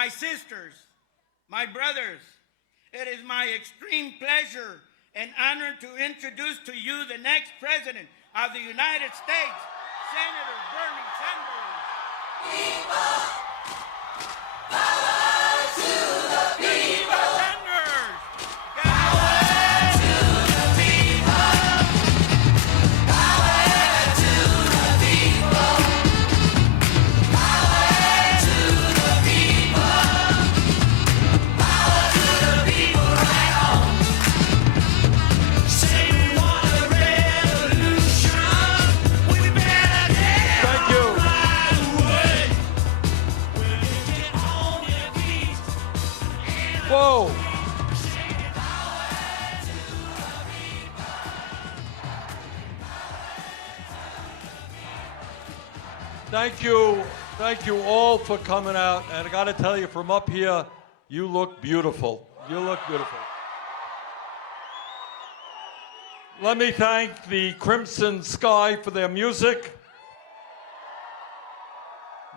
my sisters, my brothers, it is my extreme pleasure and honor to introduce to you the next President of the United States, Senator Bernie Sanders. People, power to the people. Sanders. Power to the people. Power to the people. Power to the people. Power to the people right on. Say we want a revolution. We better get Thank you. right away. We'll get on your feet. Whoa. Thank you all for coming out. And I got to tell you, from up here, you look beautiful. You look beautiful. Let me thank the Crimson Sky for their music,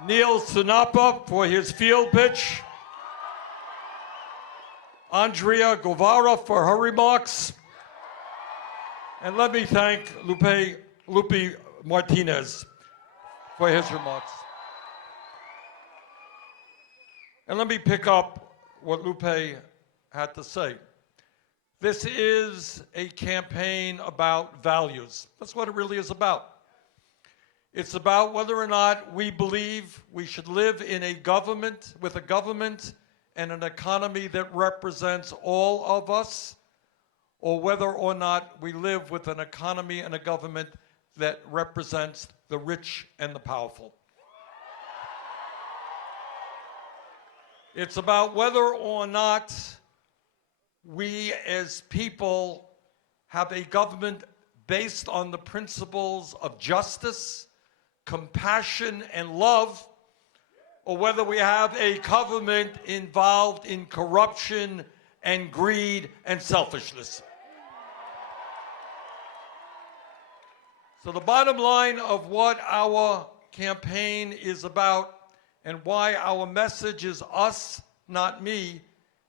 Neil Sinapa for his field pitch, Andrea Guevara for her remarks, and let me thank Lupe Martinez for his remarks. And let me pick up what Lupe had to say. This is a campaign about values. That's what it really is about. It's about whether or not we believe we should live in a government, with a government and an economy that represents all of us, or whether or not we live with an economy and a government that represents the rich and the powerful. It's about whether or not we as people have a government based on the principles of justice, compassion, and love, or whether we have a government involved in corruption and greed and selfishness. So the bottom line of what our campaign is about and why our message is us, not me,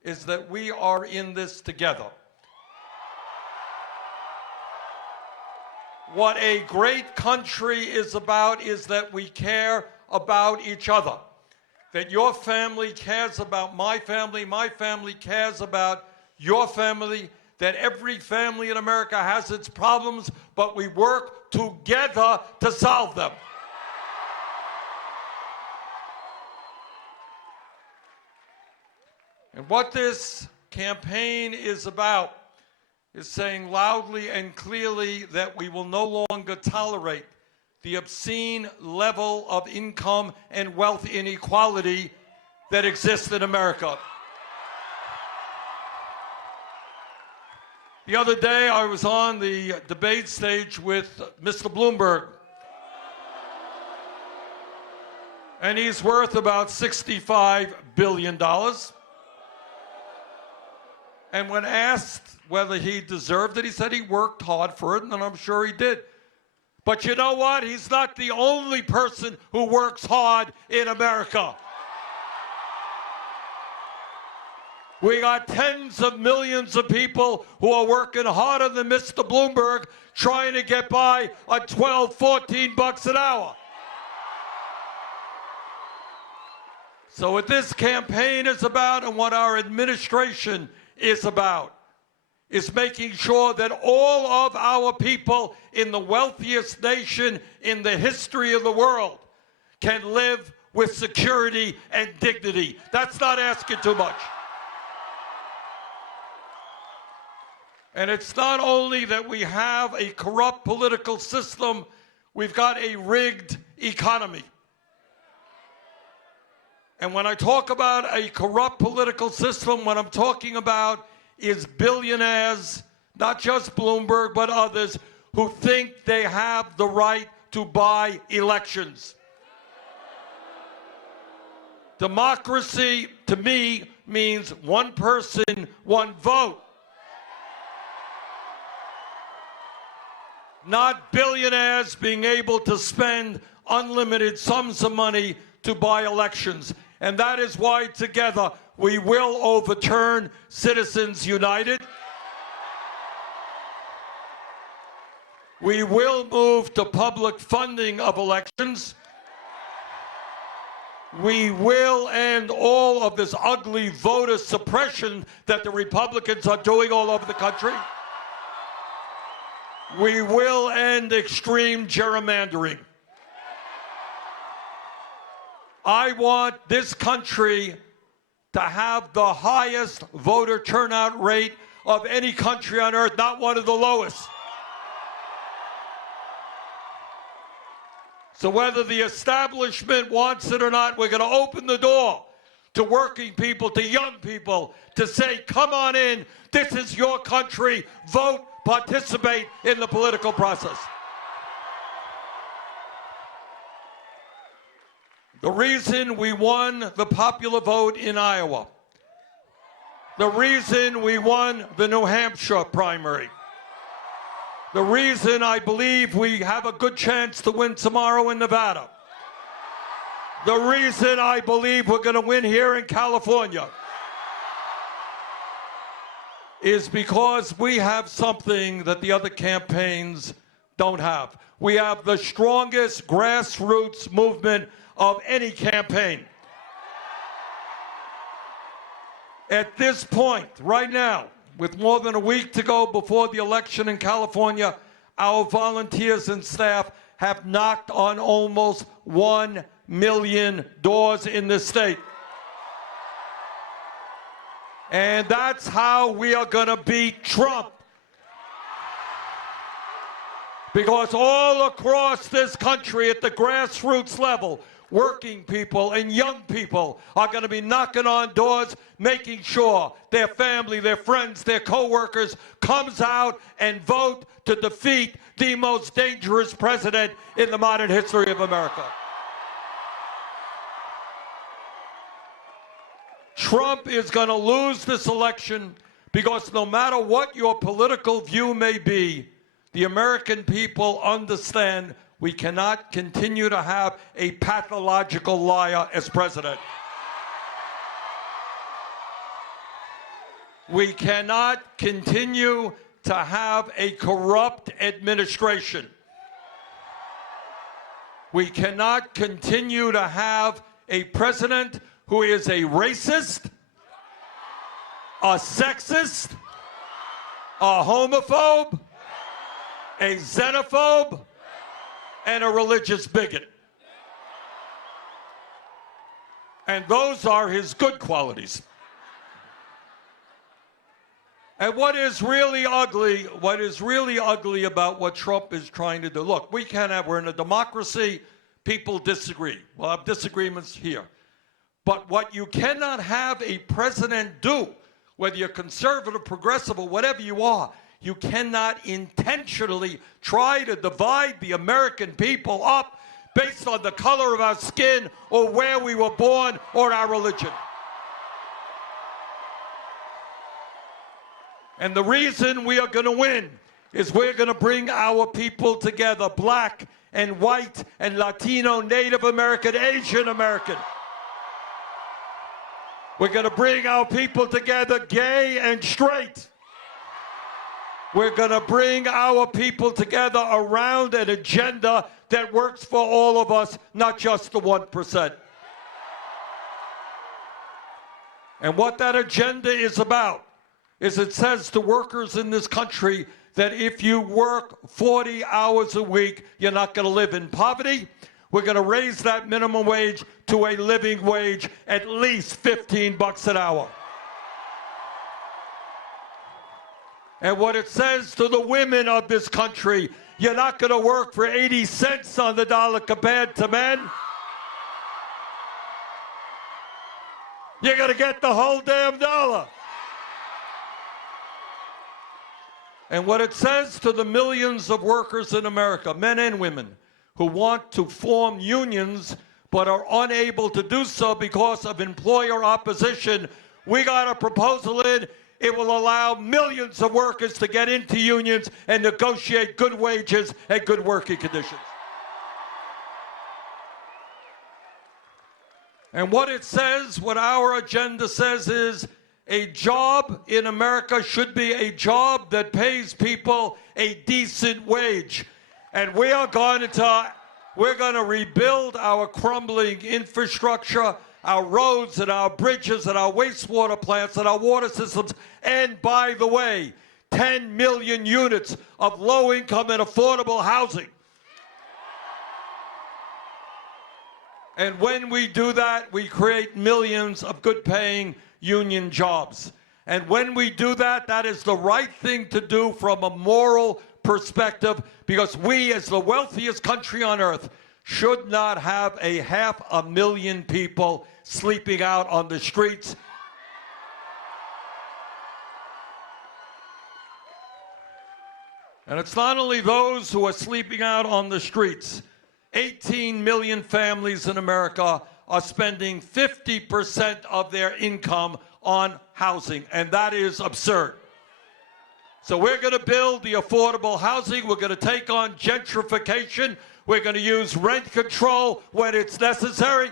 is that we are in this together. What a great country is about is that we care about each other. That your family cares about my family cares about your family, that every family in America has its problems, but we work together to solve them. And what this campaign is about is saying loudly and clearly that we will no longer tolerate the obscene level of income and wealth inequality that exists in America. The other day, I was on the debate stage with Mr. Bloomberg, and he's worth about $65 billion. And when asked whether he deserved it, he said he worked hard for it, and I'm sure he did. But you know what? He's not the only person who works hard in America. We got tens of millions of people who are working harder than Mr. Bloomberg, trying to get by on $12, $14 an hour. So what this campaign is about, and what our administration is about, is making sure that all of our people in the wealthiest nation in the history of the world can live with security and dignity. That's not asking too much. And it's not only that we have a corrupt political system, we've got a rigged economy. And when I talk about a corrupt political system, what I'm talking about is billionaires, not just Bloomberg, but others, who think they have the right to buy elections. Democracy, to me, means one person, one vote. Not billionaires being able to spend unlimited sums of money to buy elections. And that is why together we will overturn Citizens United. We will move to public funding of elections. We will end all of this ugly voter suppression that the Republicans are doing all over the country. We will end extreme gerrymandering. I want this country to have the highest voter turnout rate of any country on earth, not one of the lowest. So whether the establishment wants it or not, we're going to open the door to working people, to young people, to say, come on in, this is your country, vote, participate in the political process. The reason we won the popular vote in Iowa, the reason we won the New Hampshire primary, the reason I believe we have a good chance to win tomorrow in Nevada, the reason I believe we're going to win here in California is because we have something that the other campaigns don't have. We have the strongest grassroots movement of any campaign. At this point, right now, with more than a week to go before the election in California, our volunteers and staff have knocked on almost 1 million doors in the state. And that's how we are going to beat Trump. Because all across this country at the grassroots level, working people and young people are going to be knocking on doors, making sure their family, their friends, their co-workers comes out and vote to defeat the most dangerous president in the modern history of America. Trump is going to lose this election because no matter what your political view may be, the American people understand we cannot continue to have a pathological liar as president. We cannot continue to have a corrupt administration. We cannot continue to have a president who is a racist, a sexist, a homophobe, a xenophobe, and a religious bigot. And those are his good qualities. And what is really ugly about what Trump is trying to do, look, we're in a democracy, people disagree. We'll have disagreements here. But what you cannot have a president do, whether you're conservative, progressive, or whatever you are, you cannot intentionally try to divide the American people up based on the color of our skin or where we were born or our religion. And the reason we are going to win is we're going to bring our people together, black and white and Latino, Native American, Asian American. We're going to bring our people together, gay and straight. We're going to bring our people together around an agenda that works for all of us, not just the 1%. And what that agenda is about is it says to workers in this country that if you work 40 hours a week, you're not going to live in poverty. We're going to raise that minimum wage to a living wage, at least $15 an hour. And what it says to the women of this country, you're not going to work for 80 cents on the dollar compared to men. You're going to get the whole damn dollar. And what it says to the millions of workers in America, men and women, who want to form unions but are unable to do so because of employer opposition, we got a proposal in. It will allow millions of workers to get into unions and negotiate good wages and good working conditions. And what it says, what our agenda says is a job in America should be a job that pays people a decent wage. And we're going to rebuild our crumbling infrastructure, our roads and our bridges and our wastewater plants and our water systems. And by the way, 10 million units of low-income and affordable housing. And when we do that, we create millions of good-paying union jobs. And when we do that, that is the right thing to do from a moral perspective, because we, as the wealthiest country on earth, should not have 500,000 people sleeping out on the streets. And it's not only those who are sleeping out on the streets. 18 million families in America are spending 50% of their income on housing, and that is absurd. So we're going to build the affordable housing. We're going to take on gentrification. We're going to use rent control when it's necessary.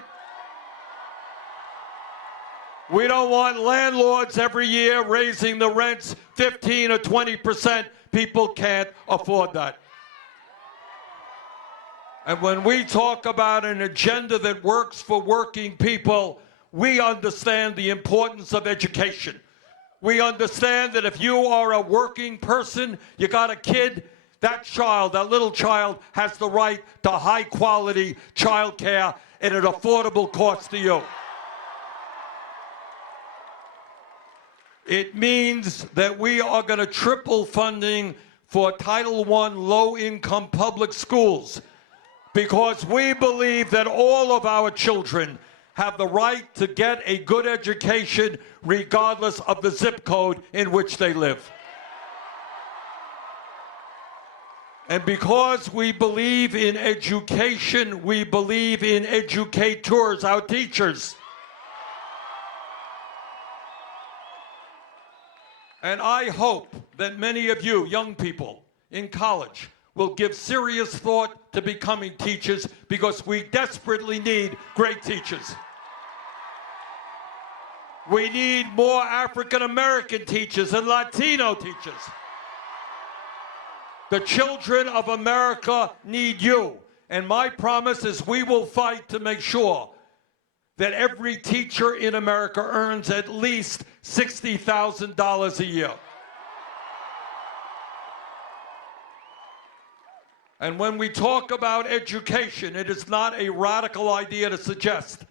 We don't want landlords every year raising the rents 15 or 20%. People can't afford that. And when we talk about an agenda that works for working people, we understand the importance of education. We understand that if you are a working person, you got a kid, that child, that little child, has the right to high-quality child care at an affordable cost to you. It means that we are going to triple funding for Title I low-income public schools, because we believe that all of our children have the right to get a good education regardless of the zip code in which they live. And because we believe in education, we believe in educators, our teachers. And I hope that many of you, young people in college, will give serious thought to becoming teachers, because we desperately need great teachers. We need more African American teachers and Latino teachers. The children of America need you. And my promise is we will fight to make sure that every teacher in America earns at least $60,000 a year. And when we talk about education, it is not a radical idea to suggest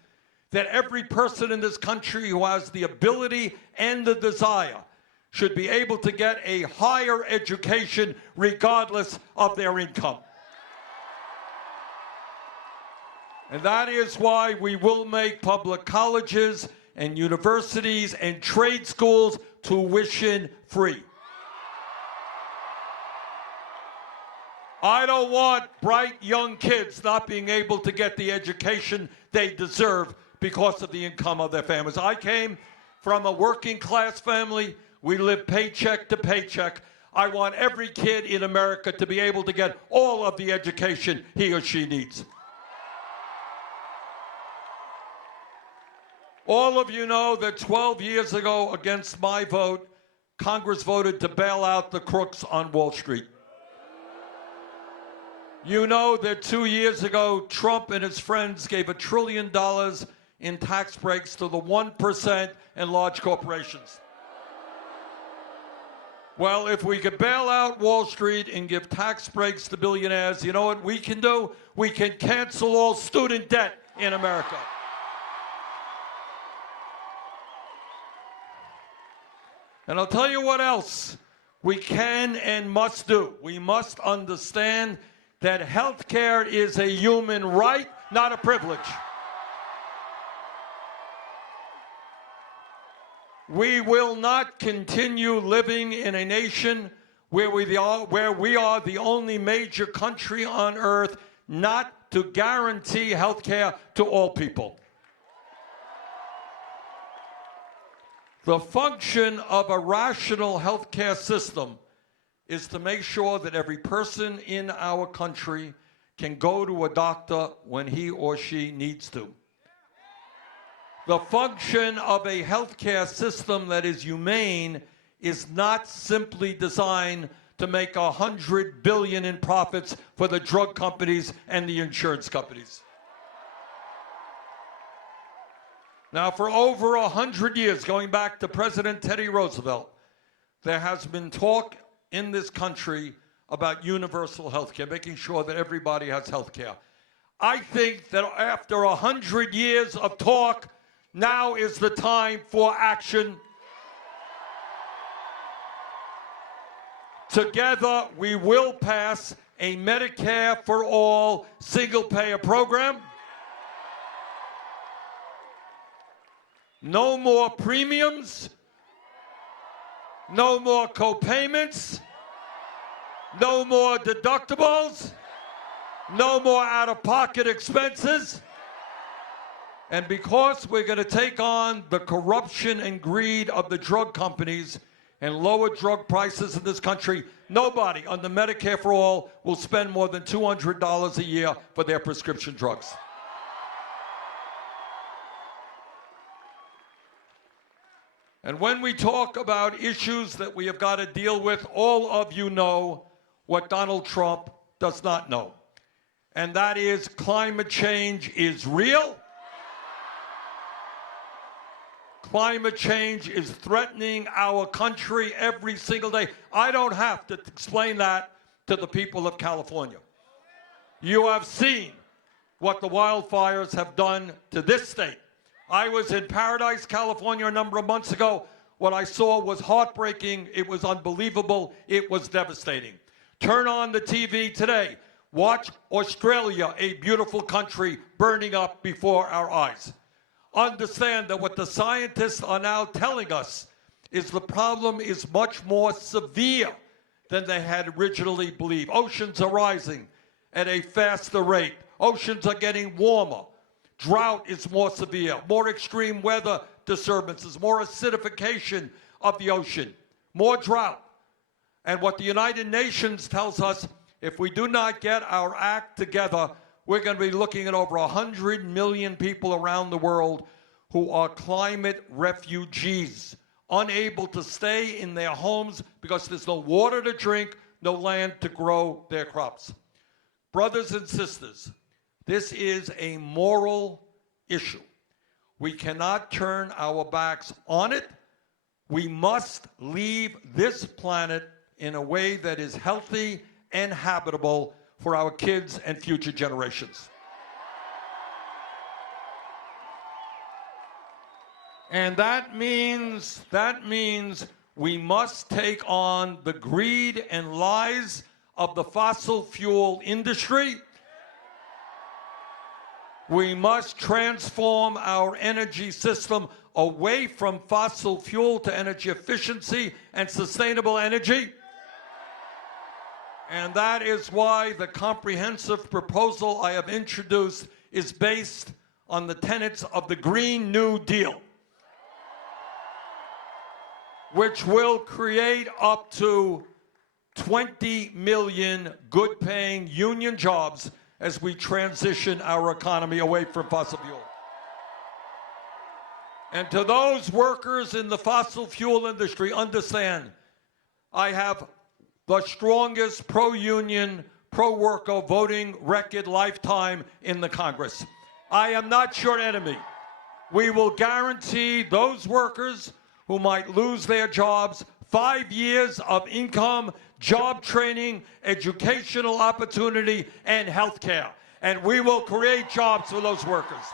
that every person in this country who has the ability and the desire should be able to get a higher education regardless of their income. And that is why we will make public colleges and universities and trade schools tuition free. I don't want bright young kids not being able to get the education they deserve because of the income of their families. I came from a working class family. We live paycheck to paycheck. I want every kid in America to be able to get all of the education he or she needs. All of you know that 12 years ago, against my vote, Congress voted to bail out the crooks on Wall Street. You know that 2 years ago, Trump and his friends gave $1 trillion in tax breaks to the 1% and large corporations. Well, if we could bail out Wall Street and give tax breaks to billionaires, you know what we can do? We can cancel all student debt in America. And I'll tell you what else we can and must do. We must understand that health care is a human right, not a privilege. We will not continue living in a nation where we are the only major country on earth not to guarantee health care to all people. The function of a rational health care system is to make sure that every person in our country can go to a doctor when he or she needs to. The function of a healthcare system that is humane is not simply designed to make $100 billion in profits for the drug companies and the insurance companies. Now, for over 100 years, going back to President Teddy Roosevelt, there has been talk in this country about universal health care, making sure that everybody has health care. I think that after 100 years of talk, now is the time for action. Together, we will pass a Medicare for all single-payer program. No more premiums, no more co-payments, no more deductibles, no more out-of-pocket expenses. And because we're going to take on the corruption and greed of the drug companies and lower drug prices in this country, nobody under Medicare for All will spend more than $200 a year for their prescription drugs. And when we talk about issues that we have got to deal with, all of you know what Donald Trump does not know. And that is climate change is real. Climate change is threatening our country every single day. I don't have to explain that to the people of California. You have seen what the wildfires have done to this state. I was in Paradise, California a number of months ago. What I saw was heartbreaking. It was unbelievable. It was devastating. Turn on the TV today. Watch Australia, a beautiful country, burning up before our eyes. Understand that what the scientists are now telling us is the problem is much more severe than they had originally believed. Oceans are rising at a faster rate. Oceans are getting warmer. Drought is more severe, more extreme weather disturbances, more acidification of the ocean, more drought. And what the United Nations tells us, if we do not get our act together, we're going to be looking at over 100 million people around the world who are climate refugees, unable to stay in their homes because there's no water to drink, no land to grow their crops. Brothers and sisters, this is a moral issue. We cannot turn our backs on it. We must leave this planet in a way that is healthy and habitable for our kids and future generations. And that means we must take on the greed and lies of the fossil fuel industry. We must transform our energy system away from fossil fuel to energy efficiency and sustainable energy. And that is why the comprehensive proposal I have introduced is based on the tenets of the Green New Deal, which will create up to 20 million good-paying union jobs as we transition our economy away from fossil fuel. And to those workers in the fossil fuel industry, understand, I have the strongest pro-union, pro-worker voting record lifetime in the Congress. I am not your enemy. We will guarantee those workers who might lose their jobs 5 years of income, job training, educational opportunity, and health care. And we will create jobs for those workers.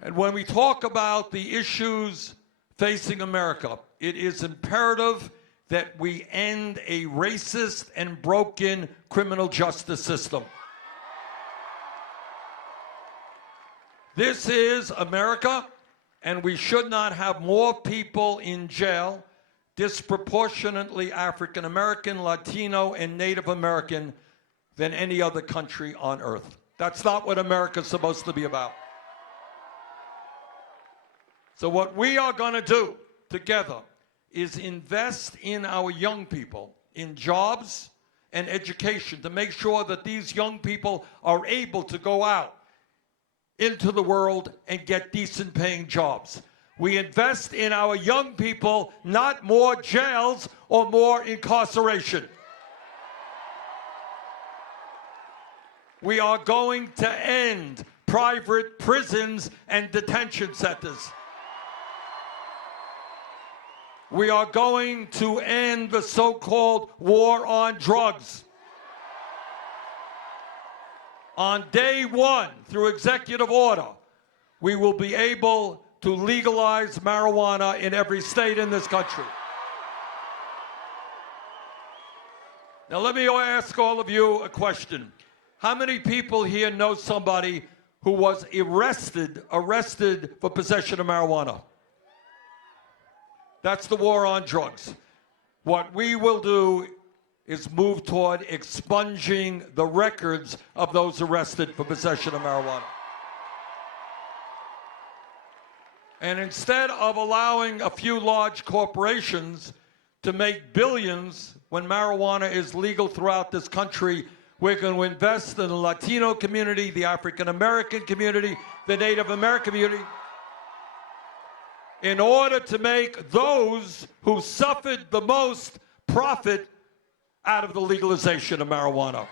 And when we talk about the issues facing America, it is imperative that we end a racist and broken criminal justice system. This is America, and we should not have more people in jail, disproportionately African American, Latino, and Native American, than any other country on earth. That's not what America's supposed to be about. So what we are going to do together is invest in our young people, in jobs and education, to make sure that these young people are able to go out into the world and get decent paying jobs. We invest in our young people, not more jails or more incarceration. We are going to end private prisons and detention centers. We are going to end the so-called war on drugs. On day one, through executive order, we will be able to legalize marijuana in every state in this country. Now let me ask all of you a question. How many people here know somebody who was arrested for possession of marijuana? That's the war on drugs. What we will do is move toward expunging the records of those arrested for possession of marijuana. And instead of allowing a few large corporations to make billions when marijuana is legal throughout this country, we're going to invest in the Latino community, the African American community, the Native American community, in order to make those who suffered the most profit out of the legalization of marijuana.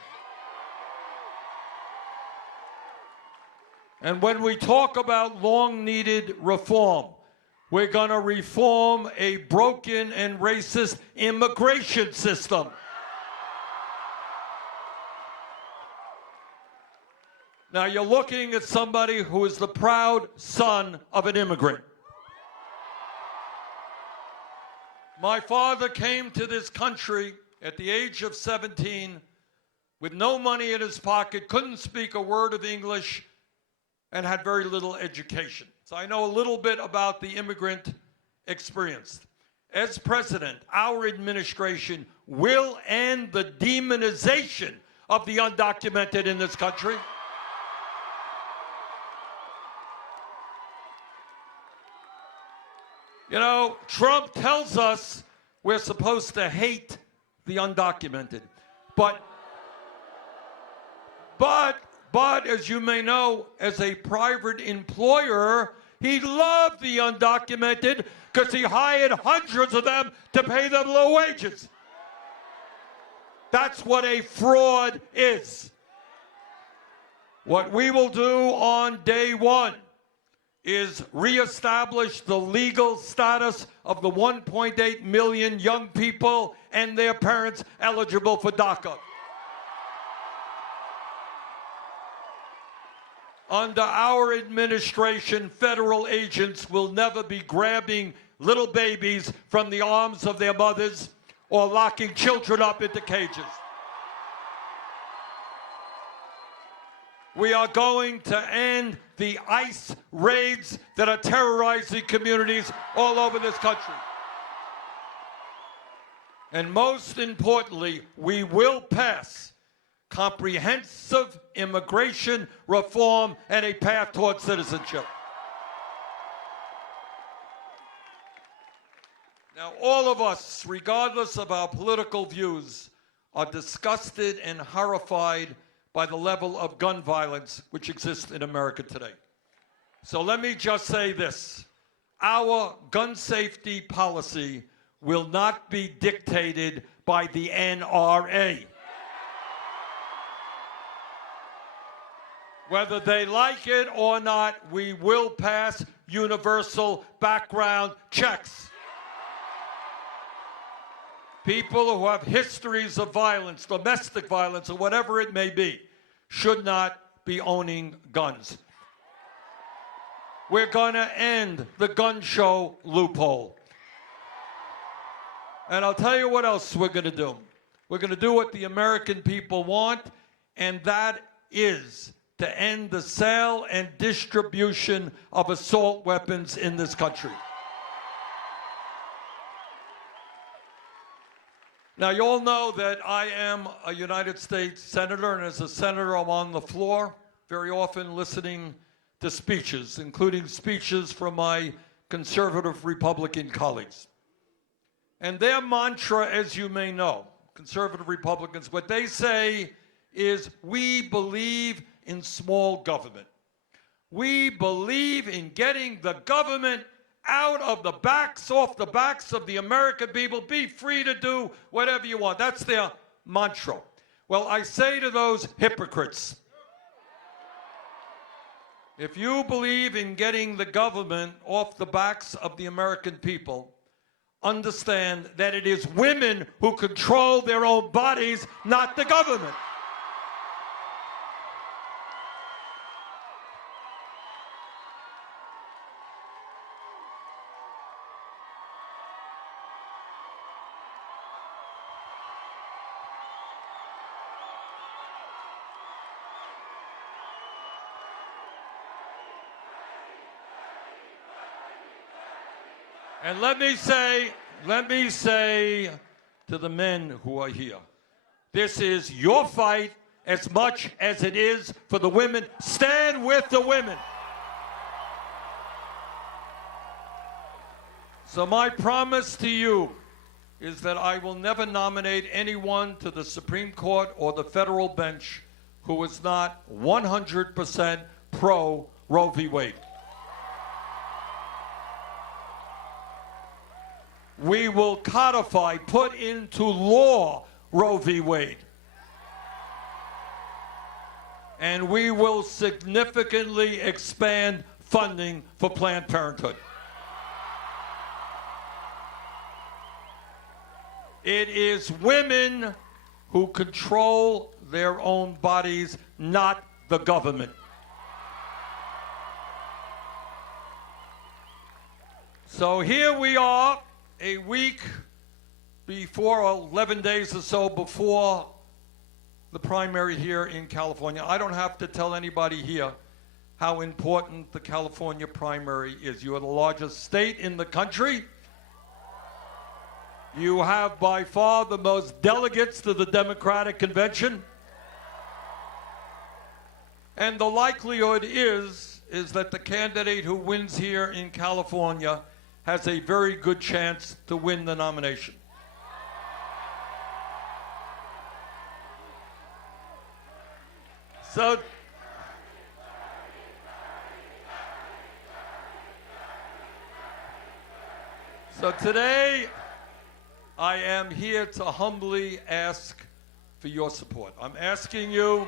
And when we talk about long-needed reform, we're going to reform a broken and racist immigration system. Now, you're looking at somebody who is the proud son of an immigrant. My father came to this country at the age of 17 with no money in his pocket, couldn't speak a word of English, and had very little education. So I know a little bit about the immigrant experience. As president, our administration will end the demonization of the undocumented in this country. You know, Trump tells us we're supposed to hate the undocumented. But as you may know, as a private employer, he loved the undocumented because he hired hundreds of them to pay them low wages. That's what a fraud is. What we will do on day one is reestablish the legal status of the 1.8 million young people and their parents eligible for DACA. Under our administration, federal agents will never be grabbing little babies from the arms of their mothers or locking children up into cages. We are going to end the ICE raids that are terrorizing communities all over this country. And most importantly, we will pass comprehensive immigration reform and a path towards citizenship. Now, all of us, regardless of our political views, are disgusted and horrified by the level of gun violence which exists in America today. So let me just say this. Our gun safety policy will not be dictated by the NRA. Whether they like it or not, we will pass universal background checks. People who have histories of violence, domestic violence, or whatever it may be, should not be owning guns. We're going to end the gun show loophole. And I'll tell you what else we're going to do. We're going to do what the American people want, and that is to end the sale and distribution of assault weapons in this country. Now, you all know that I am a United States Senator, and as a Senator, I'm on the floor, very often listening to speeches, including speeches from my conservative Republican colleagues. And their mantra, as you may know, conservative Republicans, what they say is, we believe in small government. We believe in getting the government out of the backs, off the backs of the American people. Be free to do whatever you want. That's their mantra. Well, I say to those hypocrites, if you believe in getting the government off the backs of the American people, understand that it is women who control their own bodies, not the government. And let me say to the men who are here, this is your fight as much as it is for the women. Stand with the women. So my promise to you is that I will never nominate anyone to the Supreme Court or the federal bench who is not 100% pro Roe v. Wade. We will codify, put into law Roe v. Wade. And we will significantly expand funding for Planned Parenthood. It is women who control their own bodies, not the government. So here we are, a week before, 11 days or so before the primary here in California. I don't have to tell anybody here how important the California primary is. You are the largest state in the country. You have by far the most delegates to the Democratic Convention. And the likelihood is that the candidate who wins here in California has a very good chance to win the nomination. So today, I am here to humbly ask for your support. I'm asking you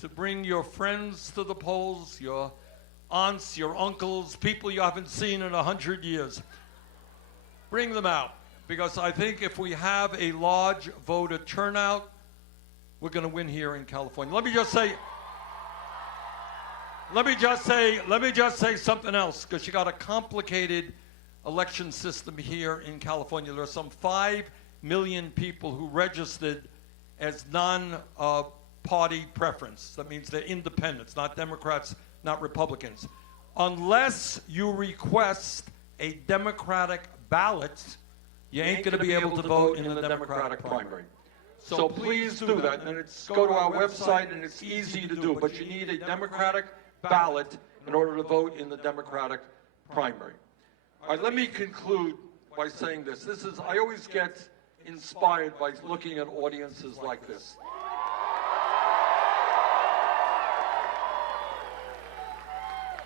to bring your friends to the polls, your aunts, your uncles, people you haven't seen in 100 years. Bring them out, because I think if we have a large voter turnout, we're going to win here in California. Let me just say something else, because you got a complicated election system here in California. There are some 5 million people who registered as non-party preference. That means they're independents, not Democrats, not Republicans. Unless you request a Democratic ballot, you ain't going to be able to vote in the Democratic primary. So please do that. And go to our website, and it's easy to do, but you need a Democratic ballot in order to vote in the Democratic primary. All right, let me conclude by saying this. I always get inspired by looking at audiences like this.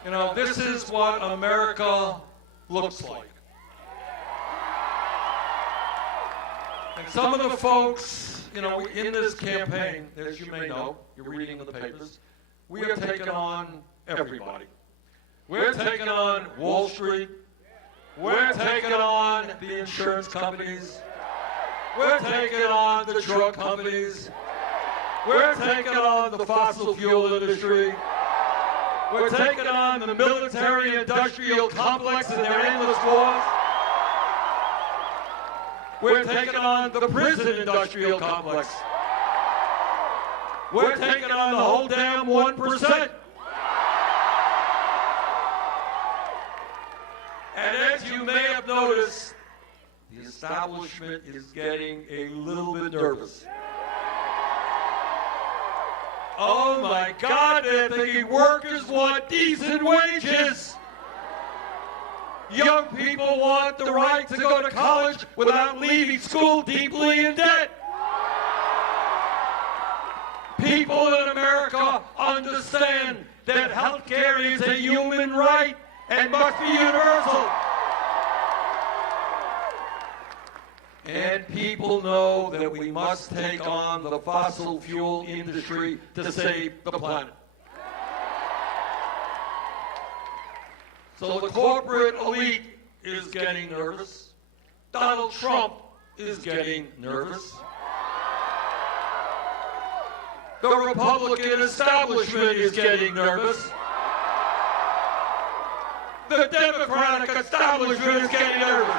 You know, this is what America looks like. And some of the folks, you know, in this campaign, as you may know, you're reading in the papers, we have taken on everybody. We're taking on Wall Street. We're taking on the insurance companies. We're taking on the drug companies. We're taking on the fossil fuel industry. We're taking on the military-industrial complex and their endless wars. We're taking on the prison-industrial complex. We're taking on the whole damn 1%. And as you may have noticed, the establishment is getting a little bit nervous. Oh my God, they're thinking workers want decent wages. Young people want the right to go to college without leaving school deeply in debt. People in America understand that health care is a human right and must be universal. And people know that we must take on the fossil fuel industry to save the planet. So the corporate elite is getting nervous. Donald Trump is getting nervous. The Republican establishment is getting nervous. The Democratic establishment is getting nervous.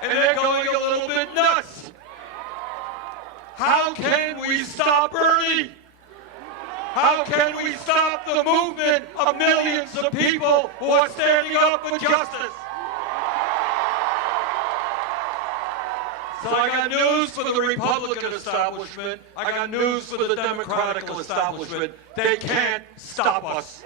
And they're going a little bit nuts. How can we stop Bernie? How can we stop the movement of millions of people who are standing up for justice? So I got news for the Republican establishment. I got news for the Democratic establishment. They can't stop us.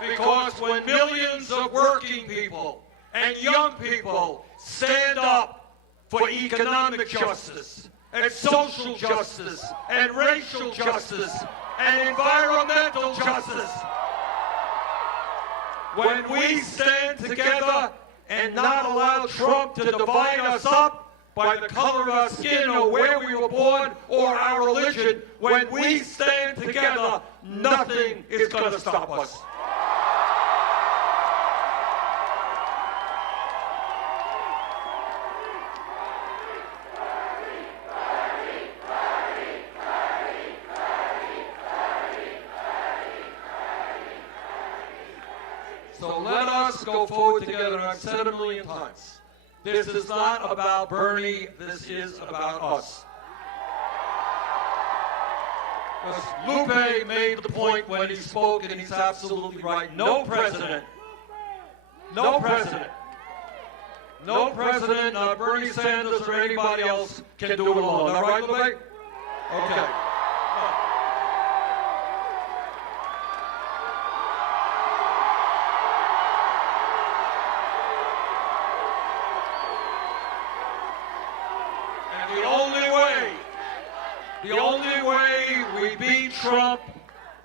Because when millions of working people and young people stand up for economic justice and social justice and racial justice and environmental justice, when we stand together and not allow Trump to divide us up by the color of our skin or where we were born or our religion, when we stand together, nothing is going to stop us. So let us go forward together, and I've said it a million times. This is not about Bernie, this is about us. Because Lupe made the point when he spoke, and he's absolutely right. No president, not Bernie Sanders or anybody else can do it alone. All right, Lupe? Okay. The only way we beat Trump,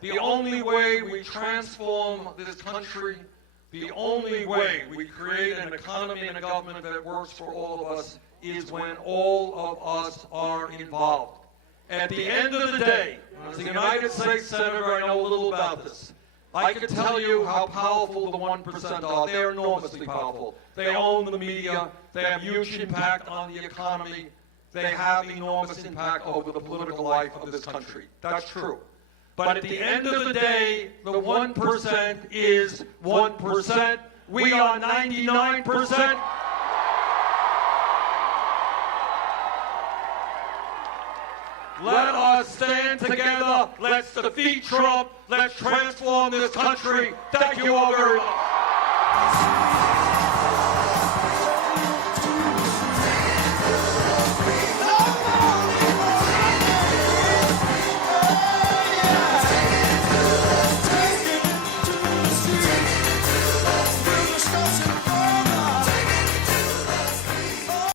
the only way we transform this country, the only way we create an economy and a government that works for all of us is when all of us are involved. At the end of the day, as a United States Senator, I know a little about this. I can tell you how powerful the 1% are. They're enormously powerful. They own the media. They have huge impact on the economy. They have enormous impact over the political life of this country. That's true. But at the end of the day, the 1% is 1%. We are 99%. Let us stand together. Let's defeat Trump. Let's transform this country. Thank you all very much.